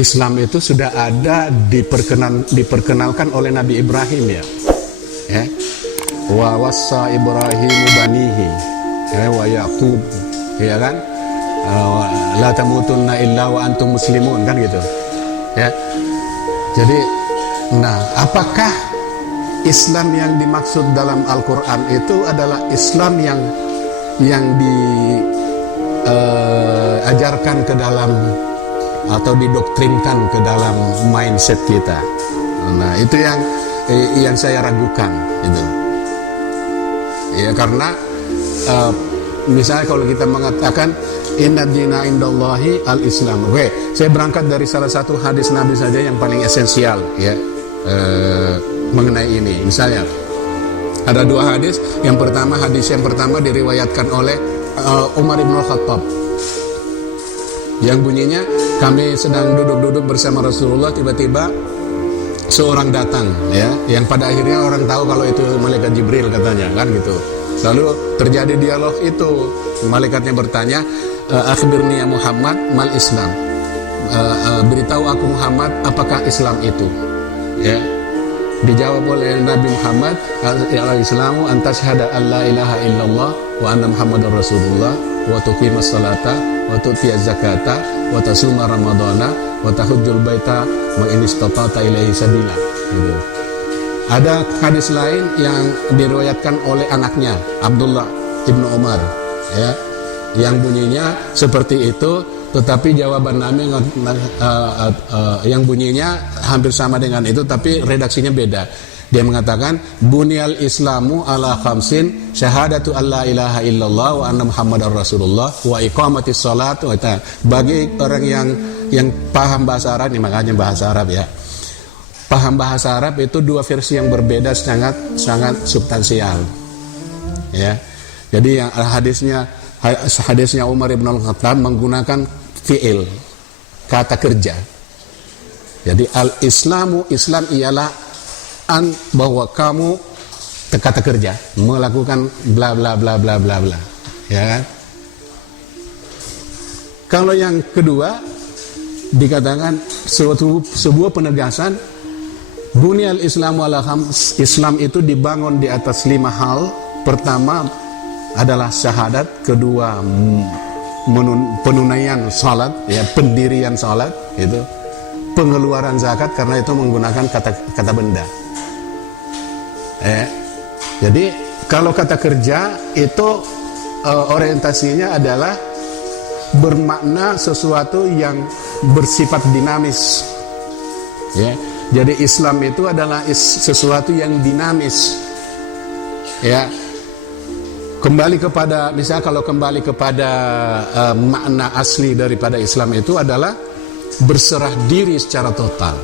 Islam itu sudah ada diperkenalkan oleh Nabi Ibrahim ya. Wa wassa Ibrahimu banihi wa Yaqub, ya kan? La tamutunna illa wa antum muslimun, kan gitu. Ya. Jadi, nah, apakah Islam yang dimaksud dalam Al-Quran itu adalah Islam yang diajarkan ke dalam atau didoktrinkan ke dalam mindset kita? Nah, itu yang saya ragukan itu. Ya, karena misalnya kalau kita mengatakan inna dina indallahi al-Islam. Oke, saya berangkat dari salah satu hadis Nabi saja yang paling esensial ya mengenai ini. Misalnya ada dua hadis. Yang pertama diriwayatkan oleh Umar bin Khattab, yang bunyinya, kami sedang duduk-duduk bersama Rasulullah, tiba-tiba seorang datang ya, yang pada akhirnya orang tahu kalau itu malaikat Jibril katanya, kan gitu. Lalu terjadi dialog itu, malaikatnya bertanya, akhbirni ya Muhammad mal Islam, beritahu aku Muhammad apakah Islam itu, ya. Dijawab oleh Nabi Muhammad, al-Islamu antashhada alla ilaha illallah wa anna Muhammadar Rasulullah wa tuqimas salata wa tu'tiyaz zakata wa tasuma ramadana wa tahujjul baita wa in istata'ta ilaihi sabila. Gitu. Ada hadis lain yang diriwayatkan oleh anaknya Abdullah ibnu Umar ya, yang bunyinya seperti itu, tetapi jawaban Nabi yang bunyinya hampir sama dengan itu, tapi redaksinya beda. Dia mengatakan, bunyal Islamu ala khamsin, syahadatu alla ilaha illallah wa anna Muhammadar Rasulullah wa iqamatis salat. Bagi orang yang paham bahasa Arab, ini makanya bahasa Arab ya. Paham bahasa Arab itu dua versi yang berbeda, sangat substansial. Ya. Jadi yang hadisnya Umar bin Khattab menggunakan fi'il, kata kerja. Jadi al-Islamu, Islam ialah bahwa kamu kata kerja, melakukan bla bla bla bla bla bla, ya kan? Kalau yang kedua dikatakan sebuah penegasan, bunyal Islamu ala khams, Islam itu dibangun di atas 5 hal. Pertama adalah syahadat, kedua penunaian salat, ya, pendirian salat itu, pengeluaran zakat karena itu menggunakan kata benda. Jadi kalau kata kerja itu orientasinya adalah bermakna sesuatu yang bersifat dinamis. Ya, jadi Islam itu adalah sesuatu yang dinamis. Ya. Kembali kepada, misalnya kalau kembali kepada makna asli daripada Islam itu adalah berserah diri secara total.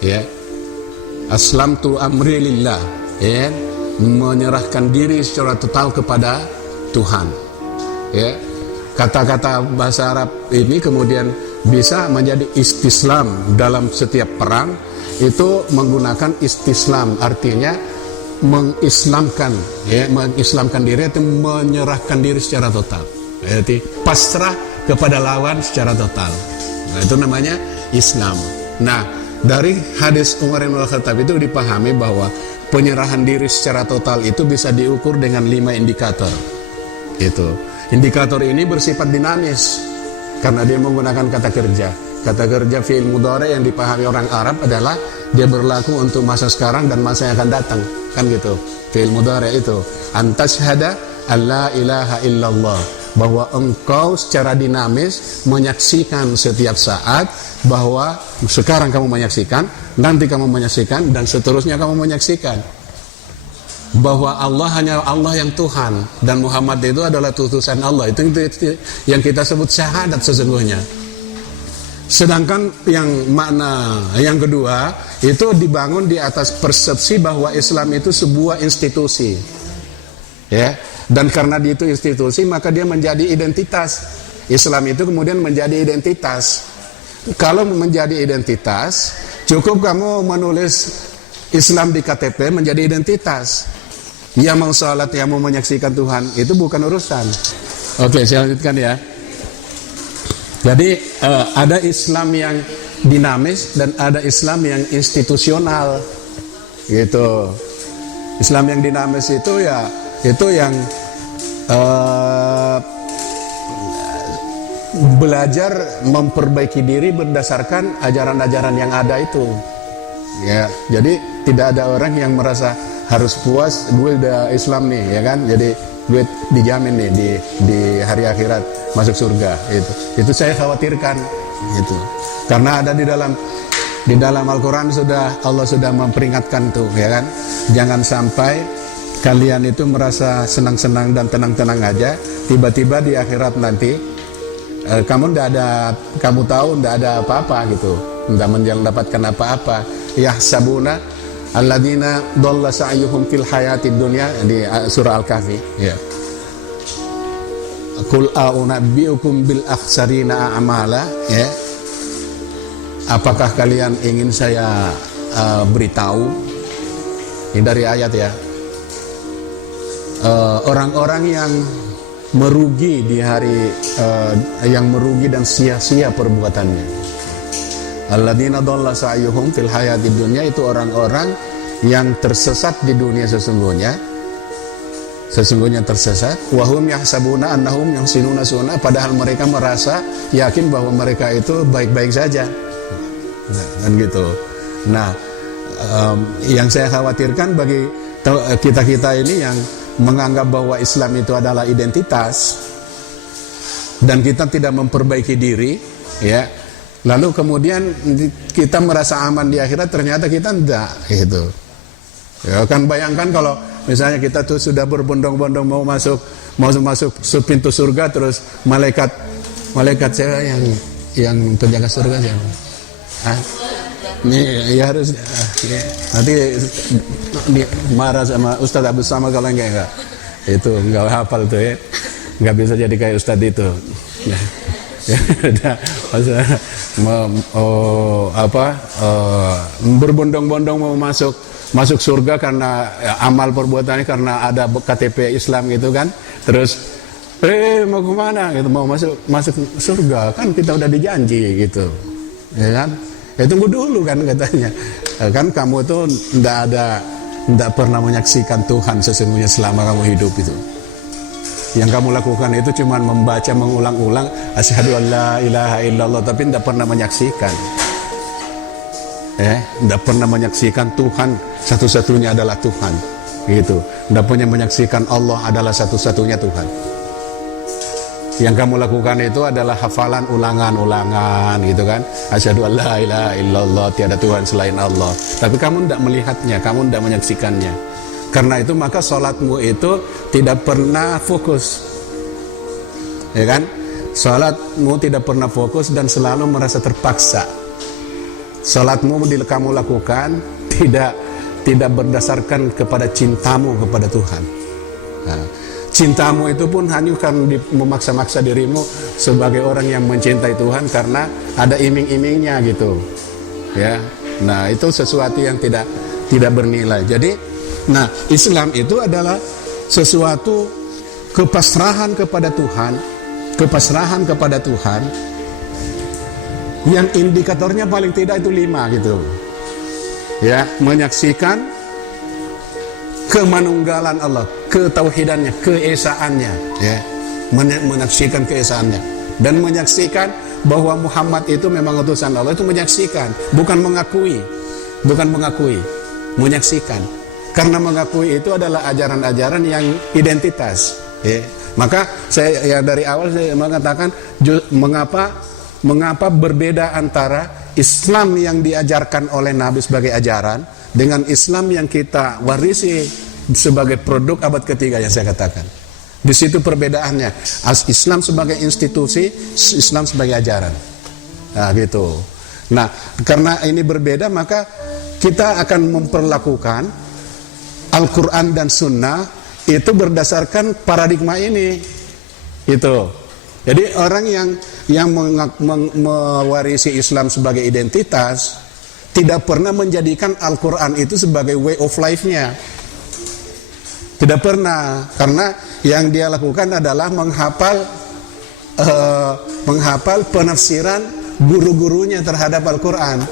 Ya. Aslamtu amri lillah, ya. Menyerahkan diri secara total kepada Tuhan. Ya. Kata-kata bahasa Arab ini kemudian bisa menjadi istislam dalam setiap perang, itu menggunakan istislam, artinya mengislamkan, ya, mengislamkan diri itu menyerahkan diri secara total, jadi pasrah kepada lawan secara total. Nah, itu namanya Islam. Nah, dari hadis Umar bin Khattab itu dipahami bahwa penyerahan diri secara total itu bisa diukur dengan 5 indikator. Itu indikator ini bersifat dinamis karena dia menggunakan kata kerja. Kata kerja fi'il mudhari yang dipahami orang Arab adalah dia berlaku untuk masa sekarang dan masa yang akan datang, kan gitu. Fi'il mudhari itu antashhada alla ilaha illallah, bahwa engkau secara dinamis menyaksikan setiap saat bahwa sekarang kamu menyaksikan, nanti kamu menyaksikan, dan seterusnya kamu menyaksikan bahwa Allah hanya Allah yang Tuhan dan Muhammad itu adalah utusan Allah. Itu yang kita sebut syahadat sesungguhnya. Sedangkan yang makna yang kedua itu dibangun di atas persepsi bahwa Islam itu sebuah institusi, ya, dan karena itu institusi maka dia menjadi identitas. Islam itu kemudian menjadi identitas. Kalau menjadi identitas, cukup kamu menulis Islam di KTP menjadi identitas. Ya mau salat, ya mau menyaksikan Tuhan, itu bukan urusan. Oke, saya lanjutkan ya. Jadi ada Islam dinamis dan ada Islam yang institusional gitu. Islam yang dinamis itu ya itu yang belajar memperbaiki diri berdasarkan ajaran-ajaran yang ada itu. Ya, jadi tidak ada orang yang merasa harus puas, gue udah Islam nih, ya kan? Jadi gue dijamin nih di hari akhirat masuk surga. Itu saya khawatirkan, gitu. Karena ada di dalam Al-Quran Allah sudah memperingatkan tuh, ya kan? Jangan sampai kalian itu merasa senang-senang dan tenang-tenang aja, tiba-tiba di akhirat nanti kamu tahu tidak ada apa-apa gitu, tidak mendapatkan apa-apa. Yahsabuna alladzina dhalla sa'yuhum fil hayatid dunya, di surah Al-Kahfi, ya. Qul a'unabbiukum bil akhsarina a'mala, ya. Apakah kalian ingin saya beritahu? Ini dari ayat, ya. Orang-orang yang merugi di hari yang merugi dan sia-sia perbuatannya. Alladzina dhalla sa'yuhum fil hayatid dunya, itu orang-orang yang tersesat di dunia sesungguhnya tersesat. Wa hum yahsabuna annahum yuhsinuna sunna, padahal mereka merasa yakin bahwa mereka itu baik-baik saja. Kan gitu. Nah, yang saya khawatirkan bagi kita-kita ini yang menganggap bahwa Islam itu adalah identitas dan kita tidak memperbaiki diri, ya, lalu kemudian kita merasa aman di akhirat, ternyata kita enggak, gitu. Ya kan, bayangkan kalau misalnya kita tuh sudah berbondong-bondong mau masuk pintu surga, terus malaikat saya yang penjaga surga siapa? Ini ya harus ya, nanti marah sama Ustadz Abdul Samad kalau enggak itu enggak hafal tuh, ya, enggak bisa jadi kayak Ustadz itu. Berbondong-bondong mau masuk surga karena amal perbuatannya, karena ada KTP Islam gitu kan, terus mau kemana gitu, mau masuk surga kan, kita udah dijanji gitu, ya kan. Tunggu dulu kan, katanya kan kamu tuh tidak pernah menyaksikan Tuhan sesungguhnya selama kamu hidup itu. Yang kamu lakukan itu cuma membaca mengulang-ulang asyhadu an la ilaha illallah, tapi tidak pernah menyaksikan, tidak pernah menyaksikan Tuhan satu-satunya adalah Tuhan, gitu. Tidak pernah menyaksikan Allah adalah satu-satunya Tuhan. Yang kamu lakukan itu adalah hafalan ulangan-ulangan, gitu kan, asyhadu an la ilaha illallah, tiada Tuhan selain Allah, tapi kamu tidak melihatnya, kamu tidak menyaksikannya. Karena itu maka sholatmu itu tidak pernah fokus, ya kan, sholatmu tidak pernah fokus dan selalu merasa terpaksa. Sholatmu kamu lakukan tidak berdasarkan kepada cintamu kepada Tuhan. Nah, cintamu itu pun hanya kan memaksa-maksa dirimu sebagai orang yang mencintai Tuhan karena ada iming-imingnya gitu, ya. Nah, itu sesuatu yang tidak bernilai. Jadi, nah, Islam itu adalah sesuatu kepasrahan kepada Tuhan, yang indikatornya paling tidak itu 5 gitu, ya, menyaksikan kemanunggalan Allah, ketauhidannya, keesaannya, ya, menyaksikan keesaannya, dan menyaksikan bahwa Muhammad itu memang utusan Allah, itu menyaksikan, bukan mengakui, menyaksikan. Karena mengakui itu adalah ajaran-ajaran yang identitas, ya. Maka saya dari awal saya mengatakan mengapa berbeda antara Islam yang diajarkan oleh Nabi sebagai ajaran dengan Islam yang kita warisi sebagai produk abad ketiga, yang saya katakan. Di situ perbedaannya. Islam sebagai institusi, Islam sebagai ajaran. Nah, gitu. Nah, karena ini berbeda, maka kita akan memperlakukan Al-Quran dan Sunnah itu berdasarkan paradigma ini. Gitu. Jadi orang yang mewarisi Islam sebagai identitas tidak pernah menjadikan Al-Quran itu sebagai way of life-nya. Tidak pernah, karena yang dia lakukan adalah menghafal penafsiran guru-gurunya terhadap Al-Quran.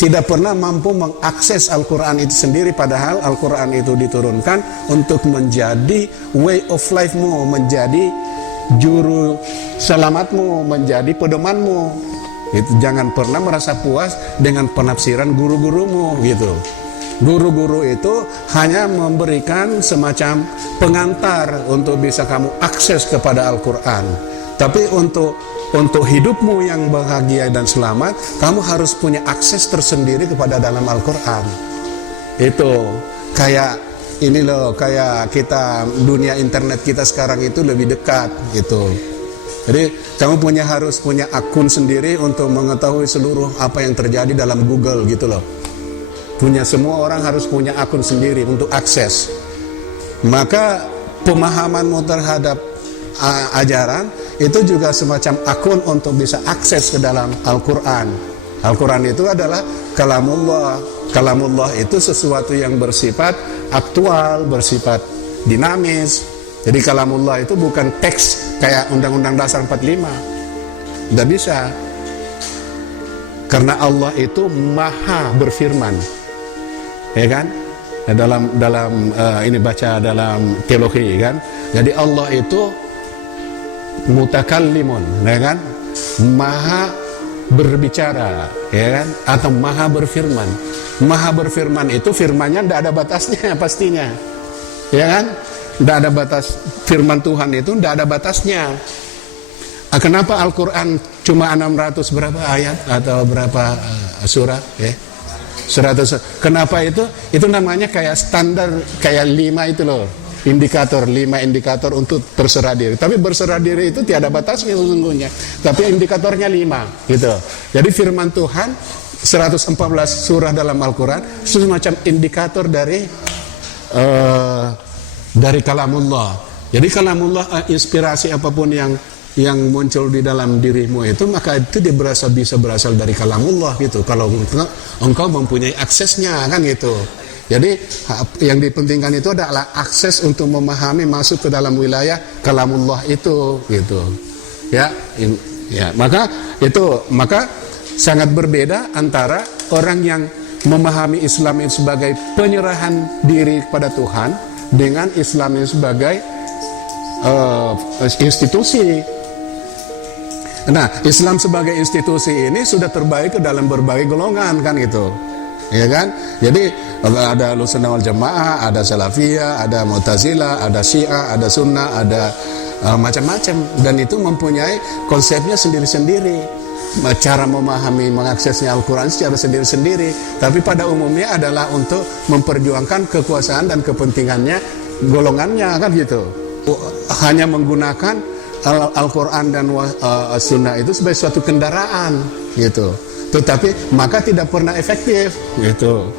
Tidak pernah mampu mengakses Al-Quran itu sendiri, padahal Al-Quran itu diturunkan untuk menjadi way of life-mu, menjadi juru selamatmu, menjadi pedomanmu. Itu jangan pernah merasa puas dengan penafsiran guru-gurumu gitu. Guru-guru itu hanya memberikan semacam pengantar untuk bisa kamu akses kepada Al-Quran. Tapi untuk hidupmu yang bahagia dan selamat, kamu harus punya akses tersendiri kepada dalam Al-Quran. Itu kayak ini loh, kayak kita, dunia internet kita sekarang itu lebih dekat gitu. Jadi kamu harus punya akun sendiri untuk mengetahui seluruh apa yang terjadi dalam Google gitu loh. Semua orang harus punya akun sendiri untuk akses. Maka pemahamanmu terhadap ajaran itu juga semacam akun untuk bisa akses ke dalam Al-Quran. Al-Quran itu adalah kalamullah. Kalamullah itu sesuatu yang bersifat aktual, bersifat dinamis. Jadi kalamullah itu bukan teks kayak Undang-Undang Dasar 45. Tidak bisa. Karena Allah itu maha berfirman. Ya kan? Dalam ini baca dalam teologi kan. Jadi Allah itu mutakallimun, ya kan? Maha berbicara, ya kan? Atau maha berfirman. Maha berfirman itu firmannya tidak ada batasnya pastinya, ya kan? Tidak ada batas. Firman Tuhan itu tidak ada batasnya. Kenapa Al-Quran cuma 600 berapa ayat atau berapa surah, ya? 100. Kenapa itu? Itu namanya kayak standar, kayak 5 itu loh. 5 indikator untuk berserah diri. Tapi berserah diri itu tiada batasnya sesungguhnya. Tapi indikatornya 5 gitu. Jadi firman Tuhan 114 surah dalam Al-Quran semacam indikator dari kalamullah. Jadi kalamullah, inspirasi apapun yang muncul di dalam dirimu itu, maka itu bisa berasal dari kalamullah gitu. Kalau engkau mempunyai aksesnya kan gitu. Jadi yang dipentingkan itu adalah akses untuk memahami, masuk ke dalam wilayah kalamullah itu gitu. Ya, maka sangat berbeda antara orang yang memahami Islam itu sebagai penyerahan diri kepada Tuhan dengan Islam itu sebagai institusi. Nah, Islam sebagai institusi ini sudah terbagi ke dalam berbagai golongan kan gitu. Ya kan? Jadi ada Ahlussunnah wal Jamaah, ada Salafiyah, ada Mu'tazilah, ada Syiah, ada Sunnah, ada macam-macam, dan itu mempunyai konsepnya sendiri-sendiri. Cara memahami, mengaksesnya Al-Quran secara sendiri-sendiri. Tapi pada umumnya adalah untuk memperjuangkan kekuasaan dan kepentingannya golongannya kan gitu. Hanya menggunakan Al-Quran dan Sunnah itu sebagai suatu kendaraan gitu. Tetapi maka tidak pernah efektif gitu.